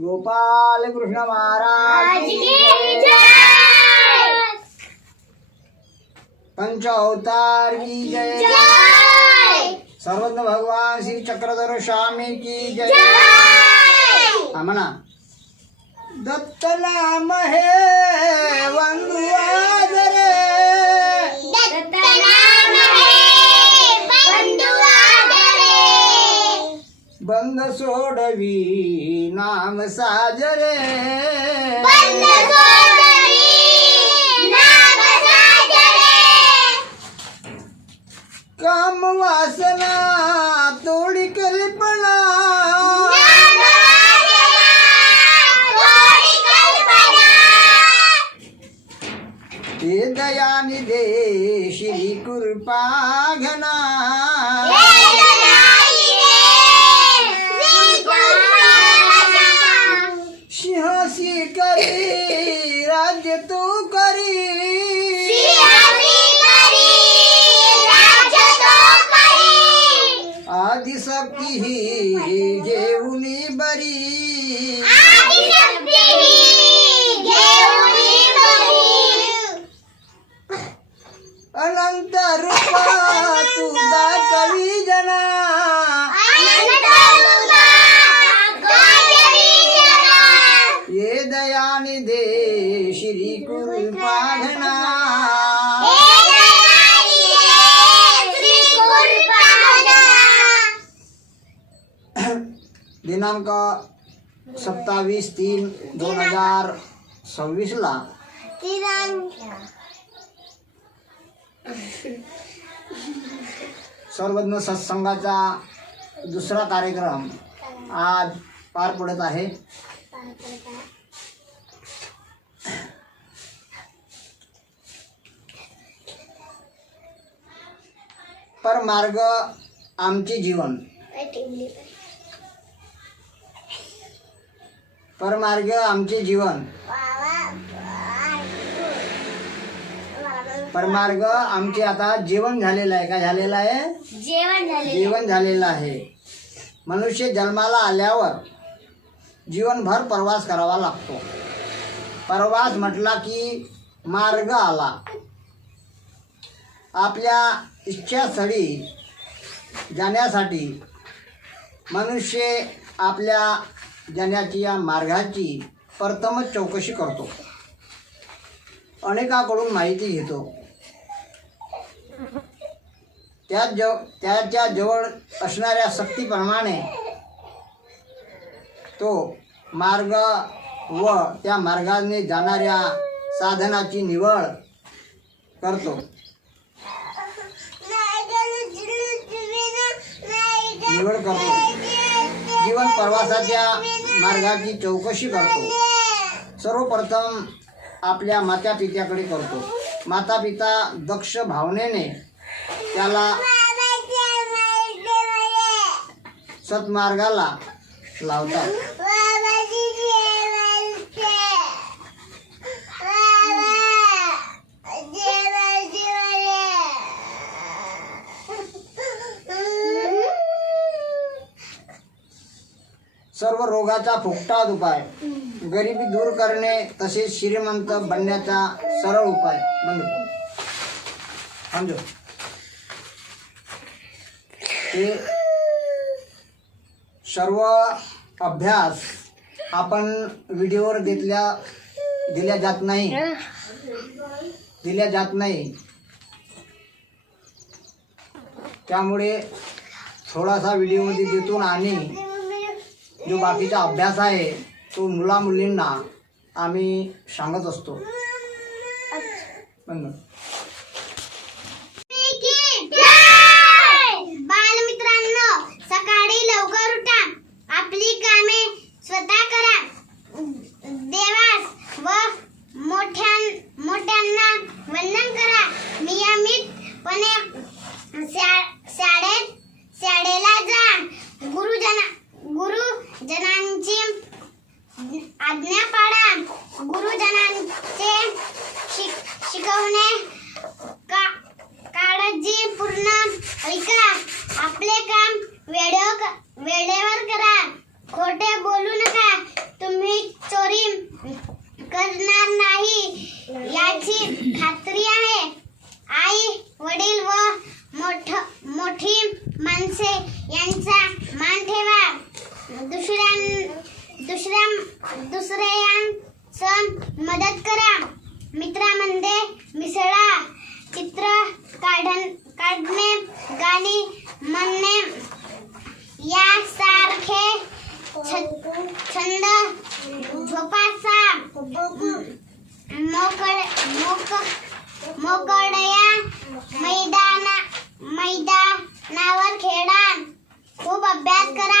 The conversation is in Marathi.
गोपाल कृष्ण महाराज की जय। पंच अवतार की जय। सर्वज्ञ भगवान श्री चक्रधर स्वामी की जय। म्हणा दत्त नाम हे वंदू आदरे, दत्त नाम हे वंदू आदरे, बंद सोडवी नाम साजरे, बंद सोडवी नाम साजरे, काम वासना तोडी कल्पना, हे दयानिधे श्री कृपा घना, सिंहासी करी राज्य तू करी, आदिशक्ती ही जेवली बरी, अनंत रूपा तू दाखवी जना, ये दयानिधे श्री कृपा घना, दिनांक 27/3/2026 ला सर्वज्ञ सत्संगाचा दुसरा कार्यक्रम आज पार पडत आहे। परमार्ग आमचे जीवन, परमार्ग आमचे जीवन, परमार्ग आमचे आता जेवण झालेलं आहे। काय झालेलं आहे? जेवण झालेलं आहे। मनुष्य जन्माला आल्यावर जीवनभर प्रवास करावा लागतो। प्रवास म्हटला की मार्ग आला। आपल्या इच्छास्थळी जाण्यासाठी मनुष्य आपल्या जाण्याची या मार्गाची प्रथमच चौकशी करतो, अनेकाकडून माहिती घेतो। त्याच्या जवळ असणाऱ्या शक्तीप्रमाणे तो मार्ग व त्या मार्गाने जाणाऱ्या साधनाची निवड करतो। जीवन प्रवासाच्या मार्गाची चौकशी करतो। सर्वप्रथम आपल्या माता पित्याकडे करतो। माता पिता दक्ष भावनेने त्याला सत्मार्गाला लावतात। सर्व रोगाचा फुकटात उपाय, गरिबी दूर करणे तसेच श्रीमंत बनण्याचा सरळ उपाय। समजो ते सर्व अभ्यास आपण व्हिडिओवर दिल्या जात नाही। त्यामुळे थोडासा व्हिडिओमध्ये देतो आणि जो बाकीचा अभ्यास आहे तो मुला मुलींना आम्ही सांगत असतो। बालमित्रांनो, सकाळी लवकर उठा, आपली कामे स्वतः करा, देवास व मोठ्यांना वंदन करा, नियमितपणे शाळेला जा, गुरुजनांची आज्ञा पाळा, गुरुजनांचे शिकवणे काळजीपूर्ण ऐका, आपले काम वेळेवर करा, खोटे बोलू नका, तुम्ही दुसऱ्यांचं मदत करा. मित्रांमध्ये मिसळा. चित्र काढणे, गाणी म्हणणे यासारखे छंद जोपासा. मोकळ्या मैदानावर खेळा. खूप अभ्यास करा.